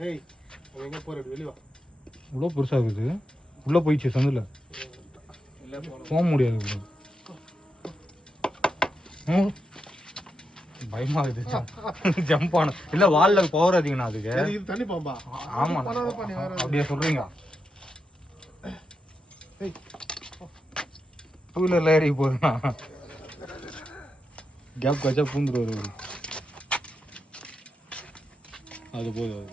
ஏய் எங்க போற வெளிய வா. இவ்வளோ பெருசா இருக்குது. உள்ள போயிடுச்சு சந்தில். போக முடியாது. பயமா இருக்குது. ஜம்ப் ஆன இல்ல வால்ல பவர் அதிகம்னா அதுக்கு. இது தண்ணி பாம்பா? ஆமா அப்படியே சொல்றீங்க. டூ வீலர்ல ஏறி போதுண்ணா. கேப் வச்சா பூந்துருவாரு. அது போதும்.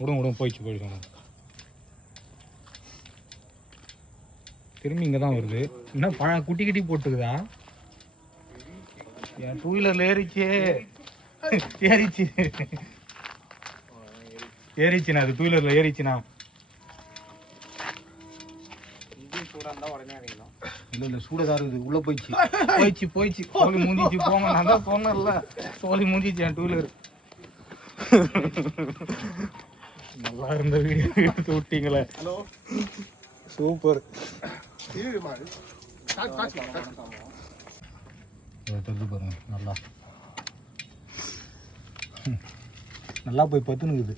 விடுங்க போயிடுச்சு. திரும்பி இங்கே தான் வருது. என்ன குட்டி போட்டுக்குதா? என் டூ வீலரில் ஏறிச்சுண்ணா. அது டூ வீலரில் ஏறிச்சுண்ணா. இல்லை சூடாக இருக்குது. உள்ளே போயிடுச்சு. சோழி மூஞ்சிச்சு போங்க. நான் தான் சொன்னேன்ல, சோழி மூஞ்சிச்சு என் டூ வீலர். நல்லா இருந்த வீடியோ எடுத்து விட்டீங்களே. Hello super. பாருங்க நல்லா போய் பத்துனுக்குது.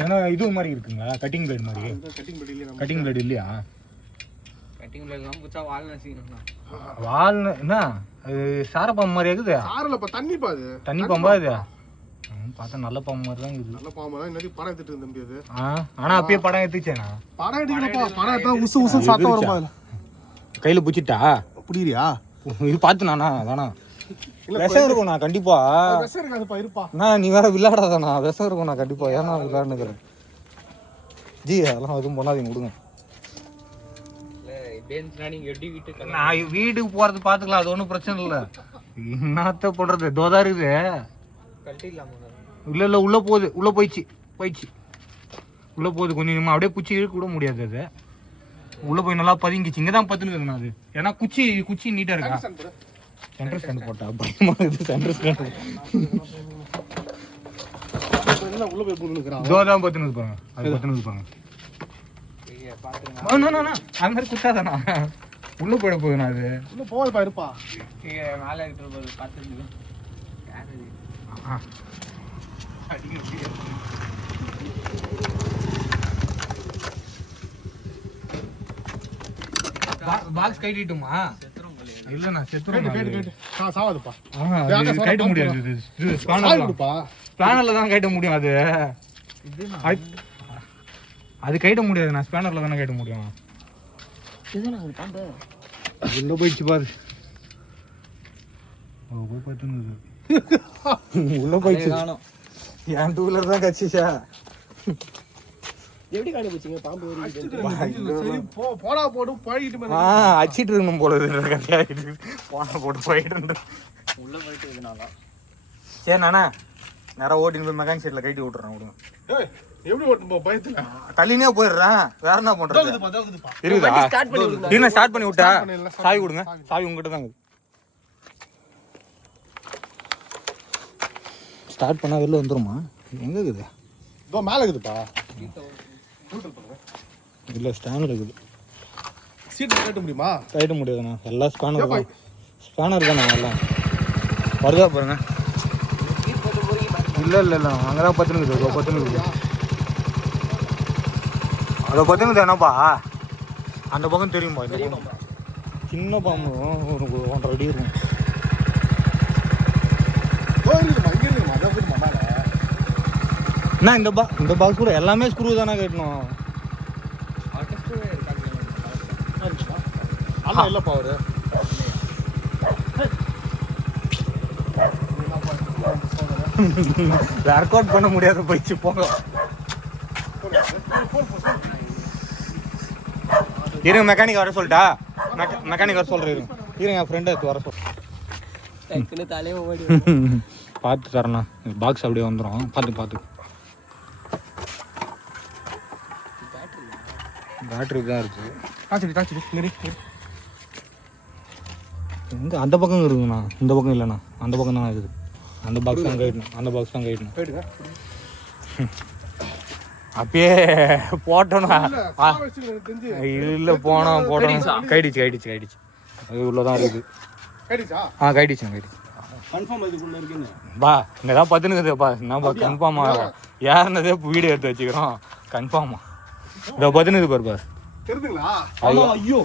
ஏன்னா இது மாதிரி இருக்குங்களா? கட்டிங் பிளேட் மாதிரி. கட்டிங் பிளேட் இல்லையா? கட்டிங் பிளேட்லாம் புச்சா வால்னு என்ன அது சாரப்பாம்பு மாதிரி இருக்குது. தண்ணி பாம்பா இது? பார்த்தா நல்ல பாம்பு மாதிரி தான் இருக்குது. நல்ல பாம்பு தான். இன்னைக்கு படம் எடுத்துட்டு இருந்த முடியாது. ஆனா அப்பயே படம் எடுத்துச்சேனா? படம் எடுக்கலப்பா. படம் எடுத்தா உசு சத்தம் வருமா? கையில புடிச்சிட்டா புடிறியா? இது பார்த்து நானா வேணா. விஷம் இருக்கும் நான் கண்டிப்பா. விஷம் இருக்காதுப்பா. இருப்பா நீ வேற விளையாடாதானா? விஷம் இருக்கும் நான் கண்டிப்பா. ஏன்னா விளையாடுனுக்கிறேன். ஜி அதெல்லாம் எதுவும் பண்ணாதீங்க, விடுங்க. நான் வீட்டுக்கு போறது பாத்துக்கலாம். அது ஒன்றும் பிரச்சனை இல்லை. என்னத்த போடுறது? தோதா இருக்குது. இல்ல உள்ள போயிடுச்சு. உள்ள போகுது. கொஞ்சம் அப்படியே குச்சி இழுக்க கூட முடியாது. அது உள்ள போய் நல்லா பதுங்கிச்சு. இங்கதான் பத்துனுக்குதுண்ணா அது. ஏன்னா குச்சி நீட்டா இருக்கா? சென்டர் ஸ்டாண்ட் போட்டா பயமா இருக்குது. சென்டர் ஸ்டாண்ட் உள்ள போய் போட்டுக்கிறான். தோதான் பத்துனுது பாருங்க. அது பத்துனுது பாருங்க. அது மாதிரி குத்தாதானா? உள்ள போயிட போகுதுண்ணா. அது உள்ள போகுதுப்பா. இருப்பா மேலே இருக்கிற போது பார்த்துருக்கு. பாக்ஸ் கைட்டுமா? இல்லண்ணா செத்துரும். சாவாதுப்பா. கைட்ட முடியாது. ஸ்பேனர்ல தான் கைட்ட முடியும். அது கைட்ட முடியாது. நான் ஸ்பேனர்ல தானே கைட்ட முடியும். உள்ள போயிடுச்சு பாரு. போய் பார்த்துன்னு உள்ள போயிடுச்சு. என் டூ வீலர் தான் கட்சிச்சா. எப்படி கண்டுபிடிச்சீங்க பாம்பு? போடா போடு பழகிட்டு அச்சிட்டு இருக்கணும் போல இருக்கு. போனா போட்டு போயிட்டு உள்ள போயிட்டு இதனால சரி நானா நேரம் ஓட்டின்னு போய் மெக்கானிக் சைட்ல கைட்டி விட்டுறேன். விடுங்க. எப்படி ஓட்டு பயத்துல தள்ளினே போயிடுறேன். வேற என்ன பண்றது? இருக்குதா? ஸ்டார்ட் பண்ணி விட்டா சாவி கொடுங்க. சாவி உங்ககிட்ட தாங்க. ஸ்டார்ட் பண்ணா வெளில வந்துருமா? எங்க இருக்குது? மேல இருக்குதுப்பா. இல்ல ஸ்டாண்ட் இருக்குது. சீட் கட்ட முடியுமா? கட்ட முடியாதுண்ணா. எல்லாம் ஸ்பேனர் தானே. எல்லாம் வருதா பாருங்க. இல்ல அங்கதான் பத்துனுக்குது. அதை பத்துனுக்குது. என்னப்பா அந்த பக்கம் தெரியும்பா? இந்த பக்கம் சின்ன பாம்பு ஒரு 1.5 அடி இருக்கும். என்ன இந்த பாக்ஸ் கூட எல்லாமே ஸ்க்ரூ தானே கட்டணும். இல்லப்பா அவரு ஒர்க் அவுட் பண்ண முடியாத போயிடுச்சு. போங்க இருங்க. மெக்கானிக் வர சொல்லிட்டா? மெக்கானிக் வர சொல்றேன். இருங்க என் ஃப்ரெண்டை எடுத்து வர சொல்றேன். பார்த்து தரேண்ணா. பாக்ஸ் அப்படியே வந்துடும். பார்த்து பேட்டரி தான் இருக்கு. எங்க அந்த பக்கம் இருக்குங்கண்ணா. இந்த பக்கம் இல்லைண்ணா. அந்த பக்கம் தான் இருக்குது. அந்த பாக்ஸ் தான் கைட்டணும். அப்பயே போட்டோண்ணா. இல்லை போட்டோம். கைடிச்சு அது உள்ளதான் இருக்குது. கைடிச்சு கன்ஃபார்ம் இதுக்குள்ள இருக்குன்னு பா இங்கதான் பத்துனுக்குதுப்பா என்னப்பா கன்ஃபார்மா யாருனதே வீடியோ எடுத்து வச்சுக்கிறோம் கன்ஃபார்மா இதோ பத்துனுது பாரு பாஸ் தெரியுதுங்களா ஐயோ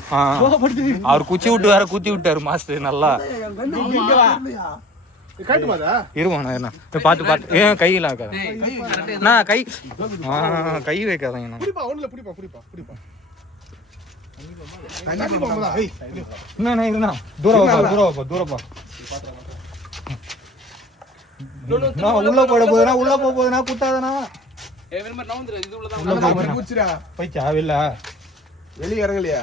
அவர் குச்சி விட்டு வேற குத்தி விட்டாரு மாஸ்டர் நல்லா இருவாண்ணா பார்த்து ஏன் கையெல்லாம் இருக்காது நான் கை வைக்காதீங்கண்ணா என்ன தூரப்பா உள்ள போட போதுனா உள்ள போகுதுனா குத்தாதனா போய்ச்சா இல்ல வெளியே இறங்கலையா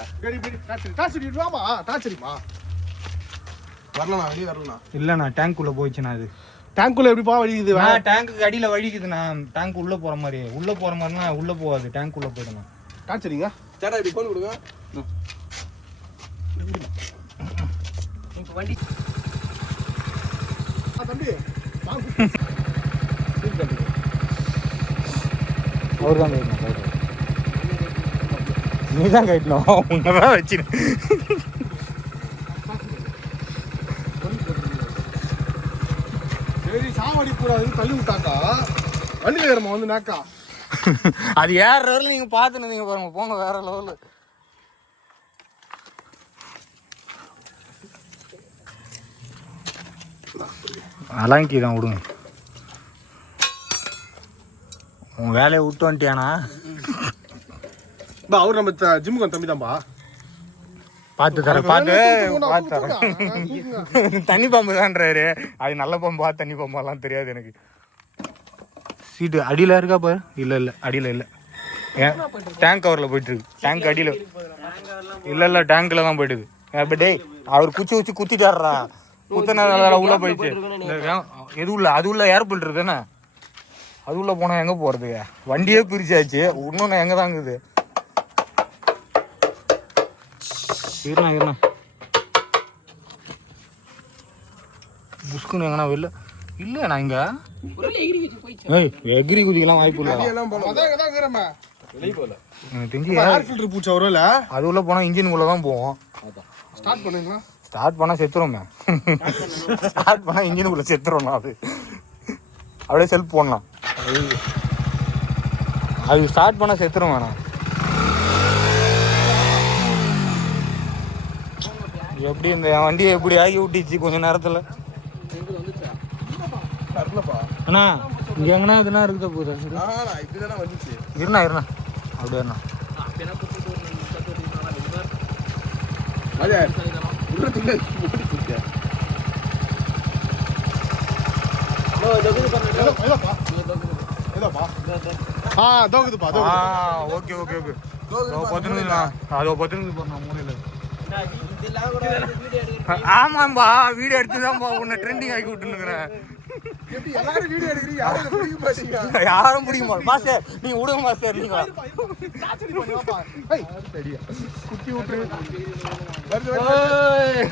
வரலாம் வெளியே வரலாம் இல்லண்ணா டேங்க் உள்ள போயிடுச்சுண்ணா அது டேங்க்குள்ள எப்படிப்பா வழிக்குது டேங்க்கு அடியில வழிக்குதுண்ணா டேங்க் உள்ள போற மாதிரினா உள்ள போகாது டேங்க் உள்ள போயிடணும் காய்ச்சறீங்க சேட்டா இப்படி போன் கொடுங்க வண்டி தம்பி அவர் தான் கைட்டணும் நீ தான் கைட்டணும் உன்னதான் வச்சு சரி சாவடி கூடாதுன்னு தள்ளி விட்டாக்கா வண்டியில ஏறமா வந்து நாக்கா அது ஏற நீங்க பாத்துனீங்க பாருங்க போங்க வேற லெவலு அலாங்கி தான் விடுங்க உன் வேலையை விட்டு வந்துட்டியானா அவர் நம்ம ஜிம்முக்கு தம்பி தான்பா பார்த்து தரேன் பார்த்து தரேன் தண்ணி பம்பு தான்றாரு அது நல்ல பம்பா தண்ணி பம்பாலாம் தெரியாது எனக்கு சீட்டு அடியில் இருக்கா பாரு இல்லை அடியில் இல்லை ஏன் டேங்க் கவரில் போயிட்டுருக்கு டேங்க் அடியில் இல்லை டேங்க்கில் தான் போயிட்டுது அப்போ டேய் அவர் குச்சி குத்திட்டாடுறா குத்தனால உள்ளே போயிடுச்சு எது உள்ள அது உள்ள ஏர்போர்ட் இருக்குதானே அது உள்ள போனால் எங்கே போகிறது வண்டியே பிரிச்சாச்சு இன்னொன்று எங்கே தாங்குது இருண்ணா புஷ்குன்னு எங்கன்னா வெளில இல்லைண்ணா இங்கே எகிரி குதிக்கலாம் வாய்ப்பு இல்லை எனக்கு தெரிஞ்சு பூச்சா வரும்ல அது உள்ள போனால் இன்ஜினுக்குள்ளே தான் போவோம் ஸ்டார்ட் பண்ணுங்களா ஸ்டார்ட் பண்ணால் செத்துருவோமே ஸ்டார்ட் பண்ணால் இன்ஜினுக்குள்ளே செத்துருவோம் அது அப்படியே செல்ஃப் போடலாம் அது ஸ்டார்ட் பண்ணால் செத்துரும் வேணாம் எப்படி இந்த வண்டியை எப்படி ஆகி விட்டுச்சு கொஞ்ச நேரத்தில் அண்ணா இங்கே எங்கன்னா இதுனா இருக்குதா போகுதா இருண்ணா அப்படியே ஆமாம்பா வீடியோ எடுத்துதான்பா உன்னை ட்ரெண்டிங் ஆக்கி விட்டுனுக்குறேன் யாரும் பிடிக்குமா மாஸ்டர் நீங்க விடுங்க மாஸ்டர் நீங்க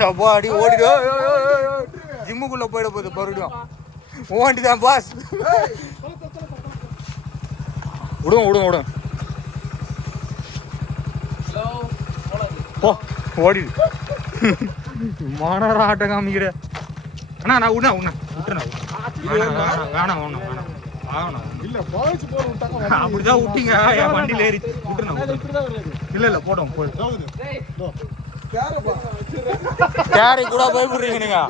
அப்பா அடி ஓடிடு ஜிம்முக்குள்ள போயிட போகுது மறுபடியும் ஓண்டிதான் பாஸ் விடுங்க போ ஓடிடு மாநகர ஆட்டம் காமிக்கிற அண்ணா நான் விட்டுறேன் வேணாம் அப்படிதான் விட்டீங்க என் வண்டியில ஏறி விட்டுறேன் இல்ல போட்டோம் கேரை கூட பயப்படுறீங்க நீங்க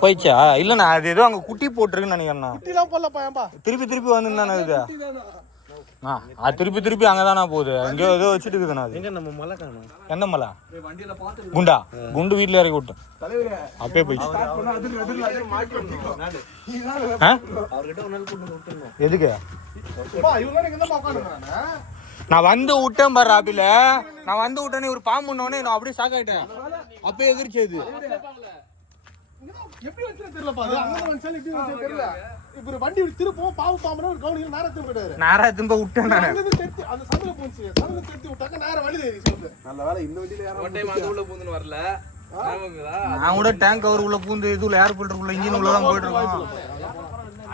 போயிச்சா இல்லண்ணா அது ஏதோ அங்க குட்டி போட்டுருக்குன்னு நினைக்கிறேண்ணா திருப்பி வந்துருந்தானே இது அது திருப்பி அங்கதானா போகுது எங்கேயோ ஏதோ வச்சுட்டு இருக்குதுண்ணா அது எந்த மலை குண்டு வீட்டுல இறக்கி விட்டோம் அப்பயே போயிடுச்சு எதுக்கு நான் வந்து விட்டேன் பாரு ஆப்பில நான் வந்து விட்டேன்னு ஒரு பாம்பு உடனே நான் அப்படியே ஷாக் ஆயிட்டேன் அப்பயே எதிர்ச்சி அது எப்படி வந்து தெரியலப்பா அது அங்க வந்து எப்படி வந்து தெரியல இப்போ வண்டி திருப்போம் பாவு பாம்பற ஒரு கவுனில நேரத்துல போயிடாரு நேரா திரும்ப விட்டேன் நான் அந்த சமல போச்சு சமல திருப்பி விட்டாக்க நேரா வழி ஏறி சொல்லுது நல்ல வேளை இந்த வண்டில யாரும் ஒரு டைம் அது உள்ள பூந்துன்னு வரல நான் கூட டேங்க் கவர் உள்ள பூந்து இதுல ஏர் ஃபில்டர் உள்ள இன்ஜின் உள்ள தான் போயிட்டு இருக்கோம்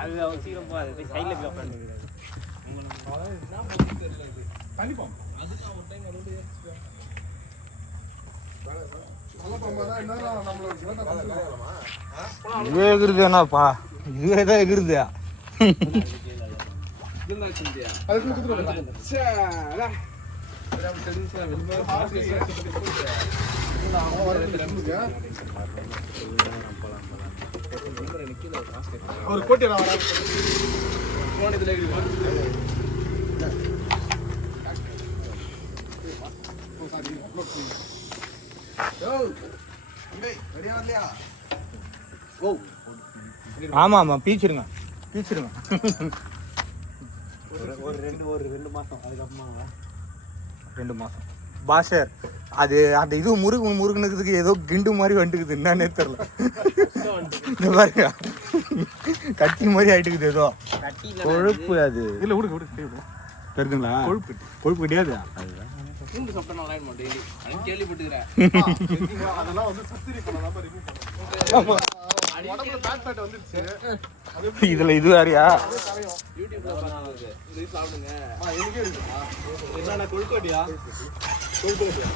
அது அவ சீக்கிரம் போ அது சைடுல பிக்கப் பண்ணிடுங்க தண்ணி பாம்பு அதுக்கு ஒரு டைம் அது இதுவே எகுருது என்னப்பா, இதுவே தான் எகுருது. ஒரு கோட்டி ஆமா ஆமா பீச்சிருங்க பீச்சிருங்க. ஒரு 2 மாசம் அதுக்கப்புறமா 2 மாசம் பாஷர். அது அந்த இது முருகனுக்கு ஏதோ கிண்டு மாதிரி வந்துக்குது, என்னன்னே தெரியல. இந்த பாருங்க கட்டி மாதிரி ஆயிட்டுக்குது ஏதோ. கொழுப்பு அது இல்ல விடுங்க தெரியுதுங்களா? கொழுப்பு கொழுப்பு கிடையாது. பூண்டு சாப்பிட்டா நல்லா இருக்கும் டெய்லி. அது கேள்விப்பட்டுக்கிறேன். அதெல்லாம் வந்து சர்ஜரி பண்ணலாம் ரிமூவ் பண்ணுவோம். உடம்புல பேட் ஃபேட் வந்துருச்சு. இதுல இது வேறயா? யூடியூப்ல பார்த்தாங்க இது சாப்பிடுங்க. எனக்கே இருக்குமா? என்னன்னா கொழுக்கட்டியா? கொழுப்பு இருக்கும்.